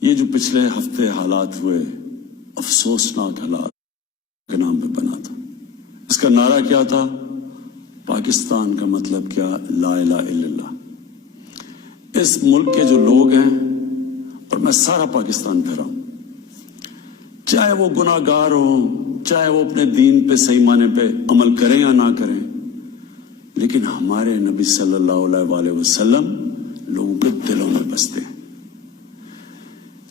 یہ جو پچھلے ہفتے حالات ہوئے افسوسناک حالات کے نام پہ بنا تھا. اس کا نعرہ کیا تھا؟ پاکستان کا مطلب کیا؟ لا الہ الا اللہ. اس ملک کے جو لوگ ہیں، اور میں سارا پاکستان پھرا ہوں، چاہے وہ گناہ گار ہوں، چاہے وہ اپنے دین پہ صحیح معنی پہ عمل کریں یا نہ کریں، لیکن ہمارے نبی صلی اللہ علیہ وآلہ وسلم لوگوں کے دلوں میں بستے ہیں.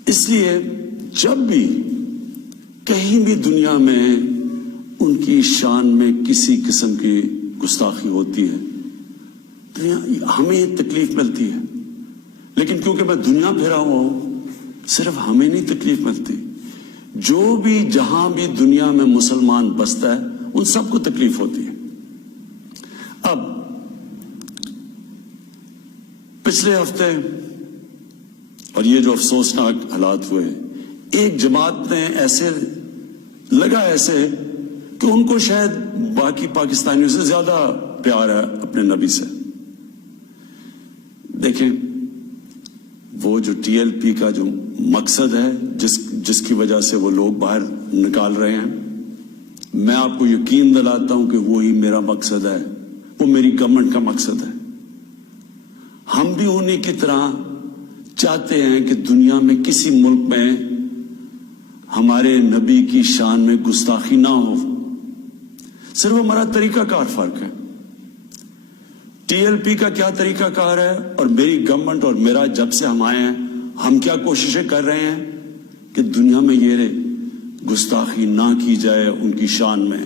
اس لیے جب بھی کہیں بھی دنیا میں ان کی شان میں کسی قسم کی گستاخی ہوتی ہے تو ہمیں تکلیف ملتی ہے. لیکن کیونکہ میں دنیا پھرا ہوں، صرف ہمیں نہیں تکلیف ملتی، جو بھی جہاں بھی دنیا میں مسلمان بستا ہے ان سب کو تکلیف ہوتی ہے. اب پچھلے ہفتے اور یہ جو افسوسناک حالات ہوئے، ایک جماعت نے ایسے لگا کہ ان کو شاید باقی پاکستانیوں سے زیادہ پیار ہے اپنے نبی سے. دیکھیں، وہ جو ٹی ایل پی کا جو مقصد ہے، جس کی وجہ سے وہ لوگ باہر نکال رہے ہیں، میں آپ کو یقین دلاتا ہوں کہ وہی میرا مقصد ہے، وہ میری گورنمنٹ کا مقصد ہے. ہم بھی انہیں کی طرح چاہتے ہیں کہ دنیا میں کسی ملک میں ہمارے نبی کی شان میں گستاخی نہ ہو. صرف ہمارا طریقہ کار فرق ہے. ٹی ایل پی کا کیا طریقہ کار ہے اور میری گورنمنٹ اور میرا جب سے ہم آئے ہیں، ہم کیا کوششیں کر رہے ہیں کہ دنیا میں یہ گستاخی نہ کی جائے ان کی شان میں.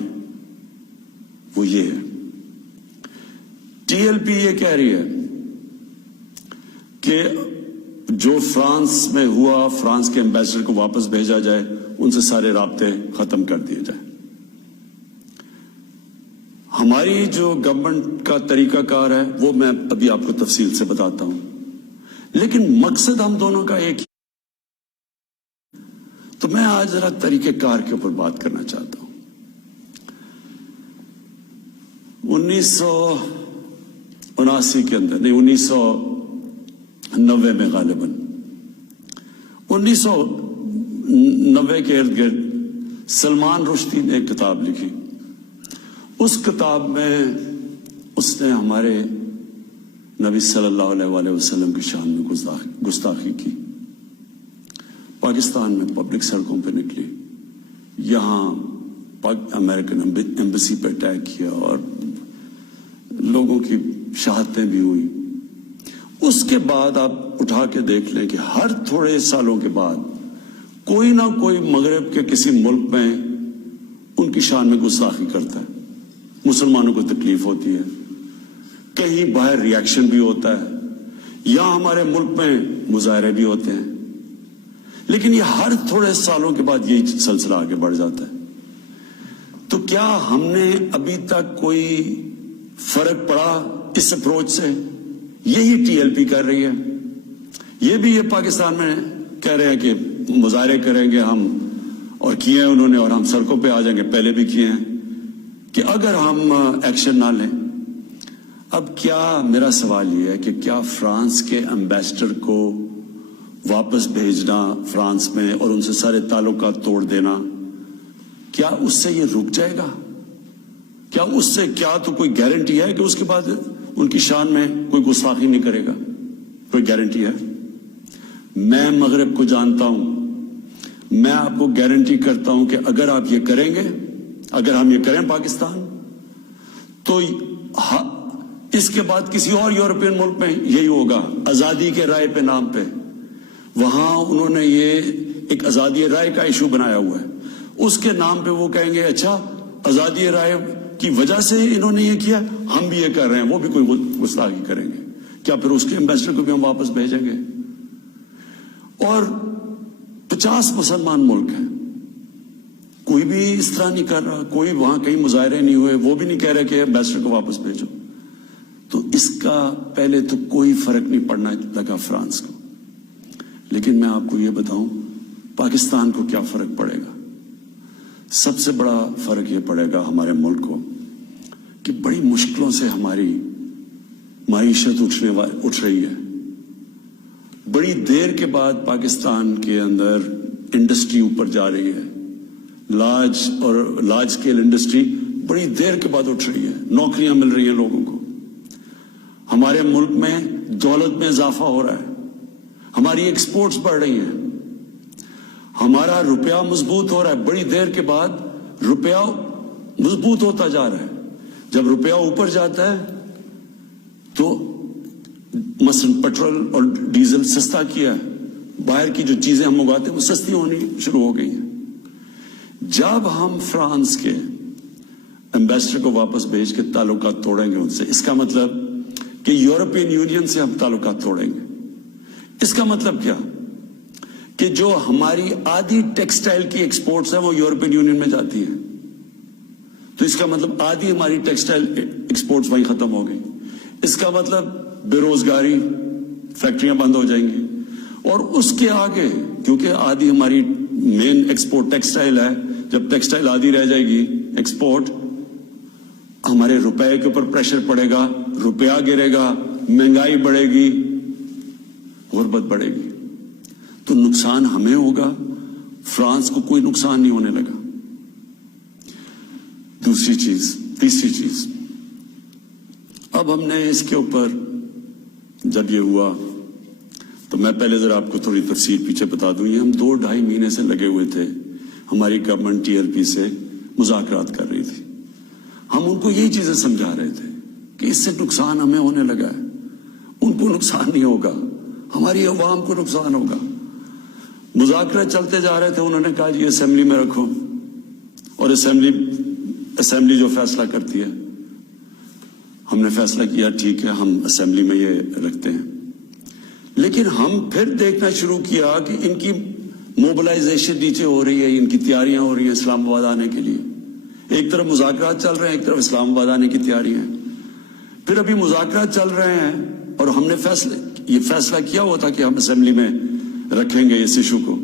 وہ یہ ہے، ٹی ایل پی یہ کہہ رہی ہے کہ جو فرانس میں ہوا، فرانس کے ایمبیسڈر کو واپس بھیجا جائے، ان سے سارے رابطے ختم کر دیے جائیں. ہماری جو گورنمنٹ کا طریقہ کار ہے وہ میں ابھی آپ کو تفصیل سے بتاتا ہوں، لیکن مقصد ہم دونوں کا ایک ہی. تو میں آج ذرا طریقہ کار کے اوپر بات کرنا چاہتا ہوں. 1979 کے اندر، نہیں 1990 میں غالباً 1990 کے ارد گرد سلمان رشدی نے ایک کتاب لکھی. اس کتاب میں اس نے ہمارے نبی صلی اللہ علیہ وآلہ وسلم کی شان میں گستاخی کی. پاکستان میں پبلک سڑکوں پہ نکلی، یہاں امریکن ایمبیسی پہ اٹیک کیا اور لوگوں کی شہادتیں بھی ہوئی. اس کے بعد آپ اٹھا کے دیکھ لیں کہ ہر تھوڑے سالوں کے بعد کوئی نہ کوئی مغرب کے کسی ملک میں ان کی شان میں گستاخی کرتا ہے. مسلمانوں کو تکلیف ہوتی ہے، کہیں باہر ری ایکشن بھی ہوتا ہے، یا ہمارے ملک میں مظاہرے بھی ہوتے ہیں. لیکن یہ ہر تھوڑے سالوں کے بعد یہی سلسلہ آگے بڑھ جاتا ہے. تو کیا ہم نے ابھی تک کوئی فرق پڑا اس اپروچ سے؟ یہی ٹی ایل پی کر رہی ہے. یہ بھی یہ پاکستان میں کہہ رہے ہیں کہ مظاہرے کریں گے ہم، اور کیے ہیں انہوں نے، اور ہم سڑکوں پہ آ جائیں گے، پہلے بھی کیے ہیں، کہ اگر ہم ایکشن نہ لیں. اب کیا میرا سوال یہ ہے کہ کیا فرانس کے ایمبیسڈر کو واپس بھیجنا فرانس میں اور ان سے سارے تعلقات توڑ دینا، کیا اس سے یہ رک جائے گا؟ کیا اس سے کیا تو کوئی گارنٹی ہے کہ اس کے بعد ان کی شان میں کوئی گستاخی نہیں کرے گا؟ کوئی گارنٹی ہے؟ میں مغرب کو جانتا ہوں، میں آپ کو گارنٹی کرتا ہوں کہ اگر آپ یہ کریں گے، اگر ہم یہ کریں پاکستان، تو اس کے بعد کسی اور یورپین ملک میں یہی ہوگا. آزادی کے رائے پہ نام پہ وہاں انہوں نے یہ ایک آزادی رائے کا ایشو بنایا ہوا ہے. اس کے نام پہ وہ کہیں گے اچھا آزادی رائے کی وجہ سے انہوں نے یہ کیا، ہم بھی یہ کر رہے ہیں، وہ بھی کوئی گستاخی کریں گے. کیا پھر اس کے ایمبیسڈر کو بھی ہم واپس بھیجیں گے؟ اور 50 مسلمان ملک ہیں، کوئی بھی اس طرح نہیں کر رہا، کوئی وہاں کہیں مظاہرے نہیں ہوئے، وہ بھی نہیں کہہ رہے کہ ایمبیسڈر کو واپس بھیجو. تو اس کا پہلے تو کوئی فرق نہیں پڑنا لگا فرانس کو. لیکن میں آپ کو یہ بتاؤں پاکستان کو کیا فرق پڑے گا. سب سے بڑا فرق یہ پڑے گا ہمارے ملک کو کہ بڑی مشکلوں سے ہماری معیشت اٹھ رہی ہے. بڑی دیر کے بعد پاکستان کے اندر انڈسٹری اوپر جا رہی ہے، لارج اسکیل انڈسٹری بڑی دیر کے بعد اٹھ رہی ہے، نوکریاں مل رہی ہیں لوگوں کو، ہمارے ملک میں دولت میں اضافہ ہو رہا ہے، ہماری ایکسپورٹس بڑھ رہی ہیں، ہمارا روپیہ مضبوط ہو رہا ہے، بڑی دیر کے بعد روپیہ مضبوط ہوتا جا رہا ہے۔ جب روپیہ اوپر جاتا ہے تو مثلا پیٹرول اور ڈیزل سستا کیا ہے، باہر کی جو چیزیں ہم اگاتے ہیں وہ سستی ہونی شروع ہو گئی ہیں۔ جب ہم فرانس کے ایمبیسڈر کو واپس بھیج کے تعلقات توڑیں گے ان سے، اس کا مطلب کہ یورپین یونین سے ہم تعلقات توڑیں گے۔ اس کا مطلب کیا کہ جو ہماری آدھی ٹیکسٹائل کی ایکسپورٹس ہیں وہ یورپین یونین میں جاتی ہیں، تو اس کا مطلب آدھی ہماری ٹیکسٹائل ایکسپورٹس وہیں ختم ہو گئی۔ اس کا مطلب بے روزگاری، فیکٹریاں بند ہو جائیں گی، اور اس کے آگے کیونکہ آدھی ہماری مین ایکسپورٹ ٹیکسٹائل ہے، جب ٹیکسٹائل آدھی رہ جائے گی ایکسپورٹ، ہمارے روپے کے اوپر پریشر پڑے گا، روپیہ گرے گا، مہنگائی بڑھے گی، غربت بڑھے گی، تو نقصان ہمیں ہوگا، فرانس کو کوئی نقصان نہیں ہونے لگا۔ تیسری چیز اب ہم نے اس کے اوپر جب یہ ہوا تو میں پہلے ذرا آپ کو تھوڑی تفصیل پیچھے بتا دوں، یہ ہم 2-2.5 مہینے سے لگے ہوئے تھے، ہماری گورنمنٹ TLP سے مذاکرات کر رہی تھی، ہم ان کو یہی چیزیں سمجھا رہے تھے کہ اس سے نقصان ہمیں ہونے لگا ہے، ان کو نقصان نہیں ہوگا، ہماری عوام کو نقصان ہوگا۔ مذاکرات چلتے جا رہے تھے، انہوں نے کہا جی اسمبلی میں رکھو، اور اسمبلی جو فیصلہ کرتی ہے، ہم نے فیصلہ کیا ٹھیک ہے ہم اسمبلی میں یہ رکھتے ہیں، لیکن ہم پھر دیکھنا شروع کیا کہ ان کی موبلائزیشن نیچے ہو رہی ہے، ان کی تیاریاں ہو رہی ہیں اسلام آباد آنے کے لیے، ایک طرف مذاکرات چل رہے ہیں، ایک طرف اسلام آباد آنے کی تیاریاں ہیں۔ پھر ابھی مذاکرات چل رہے ہیں اور ہم نے یہ فیصلہ کیا ہوا تھا کہ ہم اسمبلی میں رکھیں گے اس ایشو کو،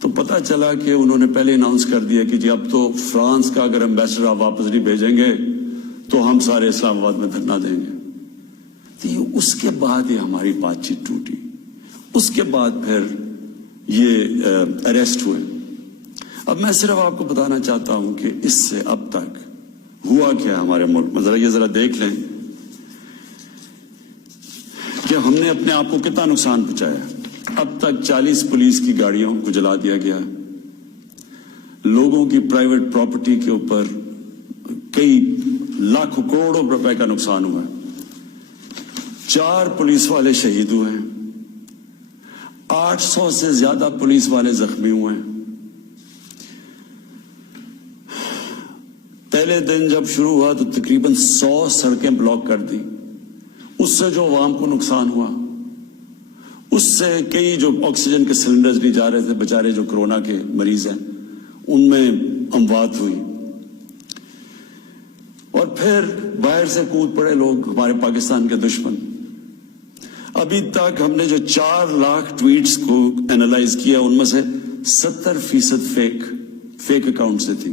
تو پتہ چلا کہ انہوں نے پہلے اناؤنس کر دیا کہ جی اب تو فرانس کا اگر ایمبیسڈر آپ واپس نہیں بھیجیں گے تو ہم سارے اسلام آباد میں دھرنا دیں گے۔ تو اس کے بعد یہ ہماری بات چیت ٹوٹی، اس کے بعد پھر یہ اریسٹ ہوئے۔ اب میں صرف آپ کو بتانا چاہتا ہوں کہ اس سے اب تک ہوا کیا ہمارے ملک میں، ذرا دیکھ لیں کہ ہم نے اپنے آپ کو کتنا نقصان پہنچایا۔ اب تک 40 پولیس کی گاڑیوں کو جلا دیا گیا، لوگوں کی پرائیویٹ پراپرٹی کے اوپر کئی لاکھوں کروڑوں روپے کا نقصان ہوا ہے، 4 پولیس والے شہید ہوئے ہیں، 800 سے زیادہ پولیس والے زخمی ہوئے ہیں۔ پہلے دن جب شروع ہوا تو تقریباً 100 سڑکیں بلاک کر دی، اس سے جو عوام کو نقصان ہوا، اس سے کئی جو آکسیجن کے سلنڈرز نہیں جا رہے تھے، بیچارے جو کورونا کے مریض ہیں ان میں اموات ہوئی، اور پھر باہر سے کود پڑے لوگ، ہمارے پاکستان کے دشمن۔ ابھی تک ہم نے جو 4 لاکھ ٹویٹس کو اینالائز کیا، ان میں سے 70% فیک اکاؤنٹ سے تھی۔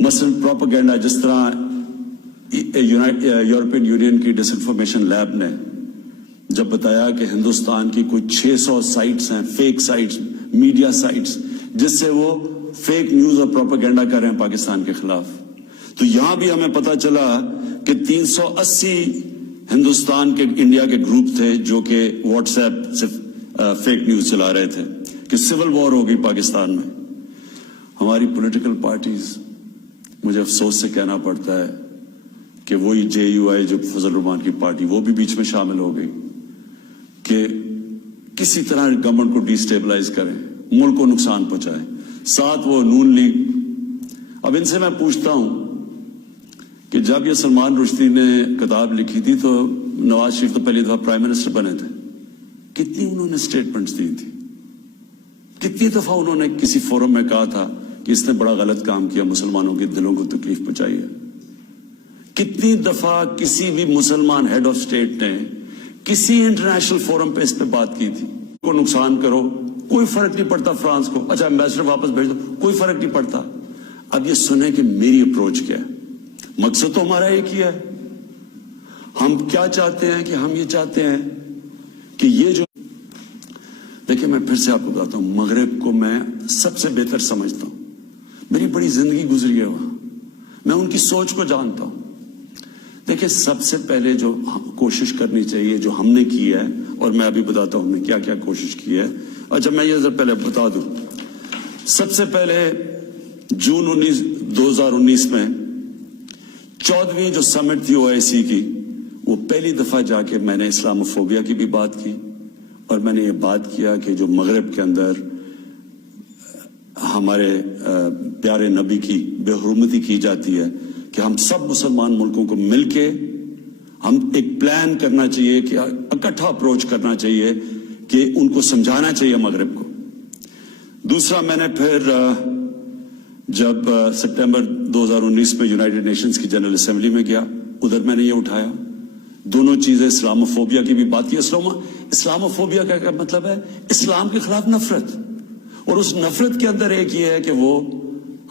مثلا پروپیگنڈا، جس طرح یورپین یونین کی ڈس انفارمیشن لیب نے جب بتایا کہ ہندوستان کی کوئی 600 سائٹس ہیں، فیک سائٹس، میڈیا سائٹس، جس سے وہ فیک نیوز اور پروپیگنڈا کر رہے ہیں پاکستان کے خلاف، تو یہاں بھی ہمیں پتا چلا کہ 380 ہندوستان کے انڈیا کے گروپ تھے جو کہ واٹس ایپ سے فیک نیوز چلا رہے تھے کہ سول وار ہو گئی پاکستان میں۔ ہماری پولیٹیکل پارٹیز، مجھے افسوس سے کہنا پڑتا ہے کہ وہی JUI جو فضل الرحمان کی پارٹی، وہ بھی بیچ میں شامل ہو گئی کہ کسی طرح گورنمنٹ کو ڈی سٹیبلائز کریں، ملک کو نقصان پہنچائیں، ساتھ وہ نون لیگ۔ اب ان سے میں پوچھتا ہوں کہ جب یہ سلمان رشدی نے کتاب لکھی تھی تو نواز شریف تو پہلی دفعہ پرائم منسٹر بنے تھے، کتنی انہوں نے سٹیٹمنٹس دی تھی، کتنی دفعہ انہوں نے کسی فورم میں کہا تھا کہ اس نے بڑا غلط کام کیا، مسلمانوں کے دلوں کو تکلیف پہنچائی ہے۔ کتنی دفعہ کسی بھی مسلمان ہیڈ آف اسٹیٹ نے کسی انٹرنیشنل فورم پہ اس پہ بات کی تھی، کو نقصان کرو کوئی فرق نہیں پڑتا، فرانس کو اچھا ایمبیسڈر واپس بھیج دو کوئی فرق نہیں پڑتا۔ اب یہ سنیں کہ میری اپروچ کیا ہے، مقصد تو ہمارا ایک ہی ہے، ہم کیا چاہتے ہیں کہ ہم یہ چاہتے ہیں کہ یہ جو دیکھیں، میں پھر سے آپ کو بتاتا ہوں، مغرب کو میں سب سے بہتر سمجھتا ہوں، میری بڑی زندگی گزری ہے وہاں، میں ان کی سوچ کو جانتا ہوں۔ دیکھیں، سب سے پہلے جو کوشش کرنی چاہیے، جو ہم نے کی ہے، اور میں ابھی بتاتا ہوں ہم نے کیا کیا کوشش کی ہے۔ اچھا، میں یہ پہلے بتا دوں، سب سے پہلے جون 2019 میں 14ویں جو سمٹ تھی OIC کی، وہ پہلی دفعہ جا کے میں نے اسلاموفوبیا کی بھی بات کی، اور میں نے یہ بات کیا کہ جو مغرب کے اندر ہمارے پیارے نبی کی بے حرمتی کی جاتی ہے، کہ ہم سب مسلمان ملکوں کو مل کے ہم ایک پلان کرنا چاہیے، کہ اکٹھا اپروچ کرنا چاہیے، کہ ان کو سمجھانا چاہیے مغرب کو۔ دوسرا، میں نے پھر جب سپٹمبر 2019 میں یونائٹڈ نیشنز کی جنرل اسمبلی میں گیا، ادھر میں نے یہ اٹھایا، دونوں چیزیں، اسلاموفوبیا کی بھی بات کی۔ اسلاموفوبیا کا کیا مطلب ہے؟ اسلام کے خلاف نفرت، اور اس نفرت کے اندر ایک یہ ہے کہ وہ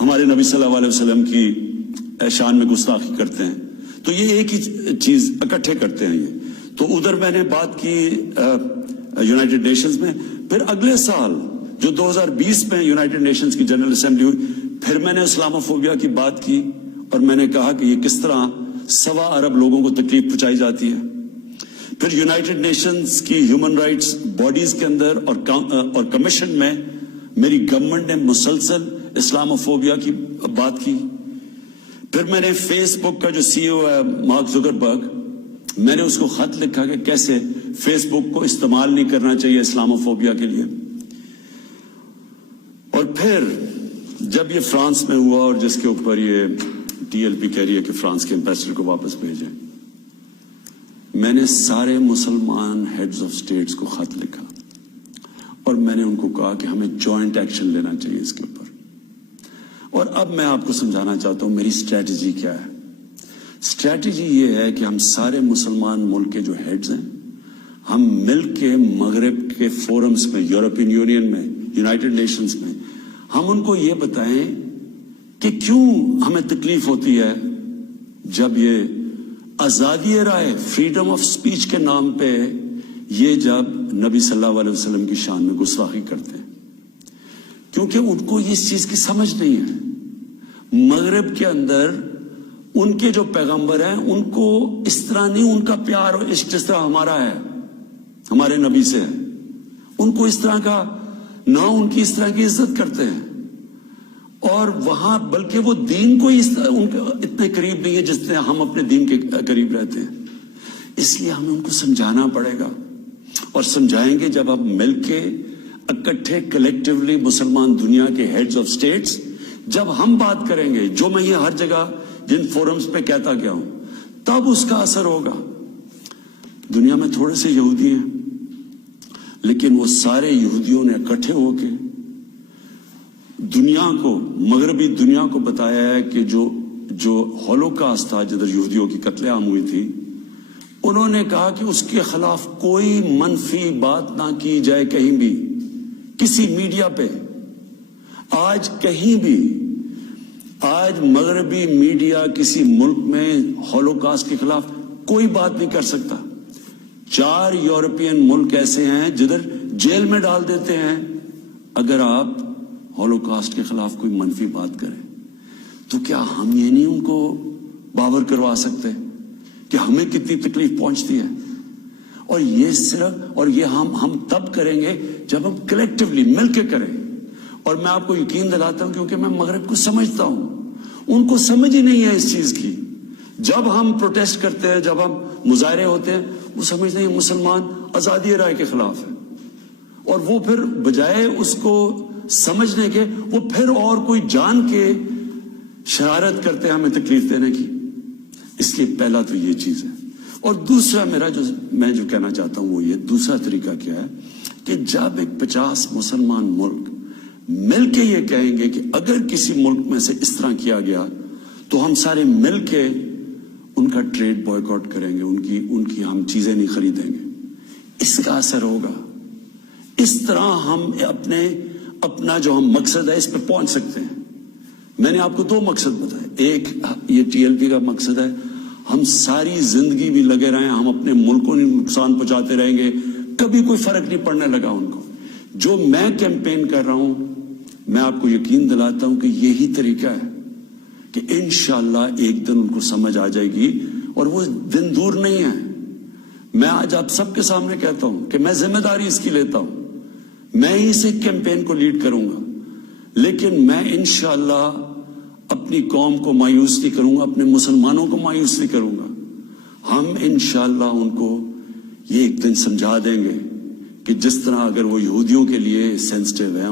ہمارے نبی صلی اللہ علیہ وسلم کی شان میں گستاخی کرتے ہیں، تو یہ ایک ہی چیز اکٹھے کرتے ہیں یہ۔ تو ادھر میں نے بات کی یونائٹڈ نیشنز میں۔ پھر اگلے سال جو 2020 میں یونائٹڈ نیشنز کی جنرل اسمبلی ہوئی، پھر میں نے اسلاموفوبیا کی بات کی، اور میں نے کہا کہ یہ کس طرح 1.25 ارب لوگوں کو تکلیف پہنچائی جاتی ہے۔ پھر یونائٹڈ نیشنز کی ہیومن رائٹس باڈیز کے اندر اور کمیشن میں میری گورنمنٹ نے مسلسل اسلاموفوبیا کی بات کی۔ پھر میں نے فیس بک کا جو CEO ہے مارک زکربرگ، میں نے اس کو خط لکھا کہ کیسے فیس بک کو استعمال نہیں کرنا چاہیے اسلاموفوبیا کے لیے۔ اور پھر جب یہ فرانس میں ہوا، اور جس کے اوپر یہ TLP کہہ رہی ہے کہ فرانس کے امبیسڈر کو واپس بھیجیں، میں نے سارے مسلمان ہیڈز آف سٹیٹس کو خط لکھا، اور میں نے ان کو کہا کہ ہمیں جوائنٹ ایکشن لینا چاہیے اس کے اوپر۔ اور اب میں آپ کو سمجھانا چاہتا ہوں میری اسٹریٹجی کیا ہے۔ اسٹریٹجی یہ ہے کہ ہم سارے مسلمان ملک کے جو ہیڈز ہیں، ہم مل کے مغرب کے فورمز میں، یورپین یونین میں، یونائٹڈ نیشنز میں، ہم ان کو یہ بتائیں کہ کیوں ہمیں تکلیف ہوتی ہے جب یہ آزادی رائے، فریڈم آف سپیچ کے نام پہ یہ جب نبی صلی اللہ علیہ وسلم کی شان میں گستاخی کرتے ہیں، کیونکہ ان کو اس چیز کی سمجھ نہیں ہے۔ مغرب کے اندر ان کے جو پیغمبر ہیں، ان کو اس طرح نہیں، ان کا پیار اور عشق جس طرح ہمارا ہے، ہمارے نبی سے ہے، ان کو اس طرح کا نہ، ان کی اس طرح کی عزت کرتے ہیں، اور وہاں بلکہ وہ دین کو ان کے اتنے قریب نہیں ہے جس طرح ہم اپنے دین کے قریب رہتے ہیں۔ اس لیے ہمیں ان کو سمجھانا پڑے گا، اور سمجھائیں گے جب ہم مل کے اکٹھے کلیکٹیولی مسلمان دنیا کے ہیڈز آف سٹیٹس جب ہم بات کریں گے، جو میں یہ ہر جگہ جن فورمز پہ کہتا گیا ہوں، تب اس کا اثر ہوگا۔ دنیا میں تھوڑے سے یہودی ہیں، لیکن وہ سارے یہودیوں نے اکٹھے ہو کے دنیا کو، مغربی دنیا کو بتایا ہے کہ جو ہولوکاسٹ تھا، جدھر یہودیوں کی قتل عام ہوئی تھی، انہوں نے کہا کہ اس کے خلاف کوئی منفی بات نہ کی جائے کہیں بھی، کسی میڈیا پہ۔ آج کہیں بھی، آج مغربی میڈیا کسی ملک میں ہولوکاسٹ کے خلاف کوئی بات نہیں کر سکتا۔ 4 یورپین ملک ایسے ہیں جدھر جیل میں ڈال دیتے ہیں اگر آپ ہولوکاسٹ کے خلاف کوئی منفی بات کریں۔ تو کیا ہم یہ نہیں ان کو باور کروا سکتے کہ ہمیں کتنی تکلیف پہنچتی ہے؟ اور یہ صرف، اور یہ ہم تب کریں گے جب ہم کلیکٹیولی مل کے کریں۔ اور میں آپ کو یقین دلاتا ہوں، کیونکہ میں مغرب کو سمجھتا ہوں، ان کو سمجھ ہی نہیں ہے اس چیز کی۔ جب ہم پروٹیسٹ کرتے ہیں، جب ہم مظاہرے ہوتے ہیں، وہ سمجھتے ہیں مسلمان آزادی رائے کے خلاف ہے، اور وہ پھر بجائے اس کو سمجھنے کے، وہ پھر اور کوئی جان کے شرارت کرتے ہیں ہمیں تکلیف دینے کی۔ اس لیے پہلا تو یہ چیز ہے۔ اور دوسرا میں جو کہنا چاہتا ہوں وہ یہ، دوسرا طریقہ کیا ہے کہ جب ایک 50 مسلمان ملک مل کے یہ کہیں گے کہ اگر کسی ملک میں سے اس طرح کیا گیا تو ہم سارے مل کے ان کا ٹریڈ بوائیکاٹ کریں گے، ان کی ہم چیزیں نہیں خریدیں گے، اس کا اثر ہوگا۔ اس طرح ہم اپنا جو ہم مقصد ہے اس پہ پہنچ سکتے ہیں۔ میں نے آپ کو 2 مقصد بتائے، ایک یہ TLP کا مقصد ہے، ہم ساری زندگی بھی لگے رہیں، ہم اپنے ملک کو نقصان پہنچاتے رہیں گے، کبھی کوئی فرق نہیں پڑنے لگا ان کو. جو میں کیمپین کر رہا ہوں, میں آپ کو یقین دلاتا ہوں کہ یہی طریقہ ہے کہ انشاءاللہ ایک دن ان کو سمجھ آ جائے گی, اور وہ دن دور نہیں ہے. میں آج آپ سب کے سامنے کہتا ہوں کہ میں ذمہ داری اس کی لیتا ہوں, میں ہی اس کیمپین کو لیڈ کروں گا, لیکن میں انشاءاللہ اپنی قوم کو مایوس نہیں کروں گا, اپنے مسلمانوں کو مایوس نہیں کروں گا. ہم انشاءاللہ ان کو یہ ایک دن سمجھا دیں گے کہ جس طرح اگر وہ یہودیوں کے لیے سینسٹیو ہیں,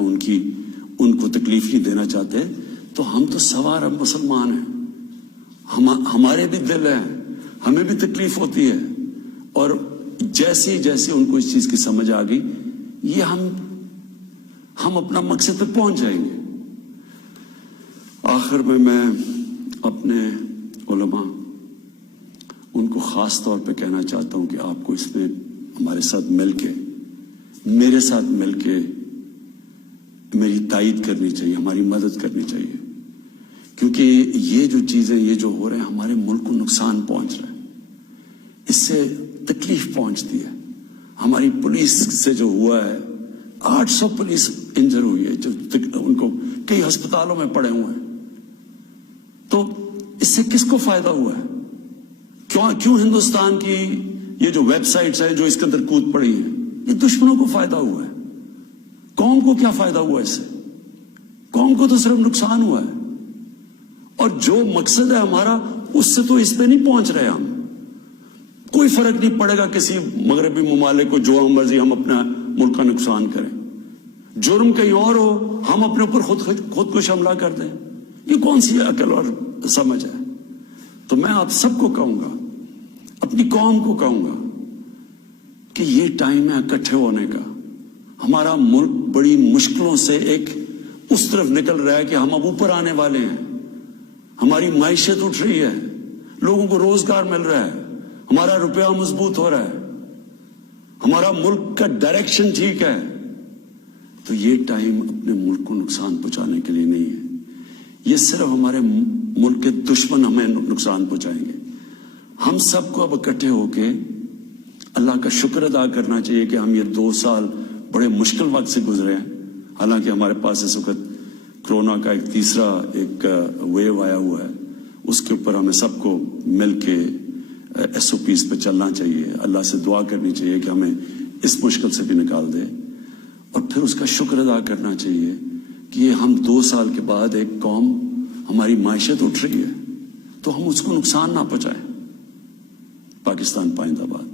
ان کو تکلیف نہیں دینا چاہتے, تو ہم تو سوار مسلمان ہیں, ہمارے بھی دل ہیں, ہمیں بھی تکلیف ہوتی ہے. اور جیسے جیسے ان کو اس چیز کی سمجھ آ گئی, یہ ہم اپنا مقصد پہ پہنچ جائیں گے. آخر میں اپنے علماء ان کو خاص طور پہ کہنا چاہتا ہوں کہ آپ کو اس میں ہمارے ساتھ مل کے, میرے ساتھ مل کے میری تائید کرنی چاہیے, ہماری مدد کرنی چاہیے, کیونکہ یہ جو چیزیں یہ جو ہو رہے ہیں ہمارے ملک کو نقصان پہنچ رہا ہے, اس سے تکلیف پہنچتی ہے. ہماری پولیس سے جو ہوا ہے, 800 پولیس انجر ہوئی ہے, جو ان کو کئی ہسپتالوں میں پڑے ہوئے ہیں. تو اس سے کس کو فائدہ ہوا ہے؟ کیوں ہندوستان کی یہ جو ویب سائٹس ہیں جو اس کے اندر کود پڑی ہیں, یہ دشمنوں کو فائدہ ہوا ہے. قوم کو کیا فائدہ ہوا اس سے؟ قوم کو تو صرف نقصان ہوا ہے. اور جو مقصد ہے ہمارا, اس سے تو اس پہ نہیں پہنچ رہے ہم. کوئی فرق نہیں پڑے گا کسی مغربی ممالک کو جو مرضی ہم اپنا ملک کا نقصان کریں. جرم کہیں اور ہو, ہم اپنے اوپر خود کش حملہ کر دیں. یہ کون سی عقل اور سمجھ ہے؟ تو میں آپ سب کو کہوں گا, اپنی قوم کو کہوں گا کہ یہ ٹائم ہے اکٹھے ہونے کا. ہمارا ملک بڑی مشکلوں سے ایک اس طرف نکل رہا ہے کہ ہم اب اوپر آنے والے ہیں. ہماری معیشت اٹھ رہی ہے, لوگوں کو روزگار مل رہا ہے, ہمارا روپیہ مضبوط ہو رہا ہے, ہمارا ملک کا ڈائریکشن ٹھیک ہے. تو یہ ٹائم اپنے ملک کو نقصان پہنچانے کے لیے نہیں ہے. یہ صرف ہمارے ملک کے دشمن ہمیں نقصان پہنچائیں گے. ہم سب کو اب اکٹھے ہو کے اللہ کا شکر ادا کرنا چاہیے کہ ہم یہ 2 سال بڑے مشکل وقت سے گزرے ہیں. حالانکہ ہمارے پاس اس وقت کرونا کا ایک تیسرا ویو آیا ہوا ہے, اس کے اوپر ہمیں سب کو مل کے SOPs پہ چلنا چاہیے. اللہ سے دعا کرنی چاہیے کہ ہمیں اس مشکل سے بھی نکال دے, اور پھر اس کا شکر ادا کرنا چاہیے کہ ہم 2 سال کے بعد ایک قوم, ہماری معیشت اٹھ رہی ہے, تو ہم اس کو نقصان نہ پہنچائیں. پاکستان پائندہ باد.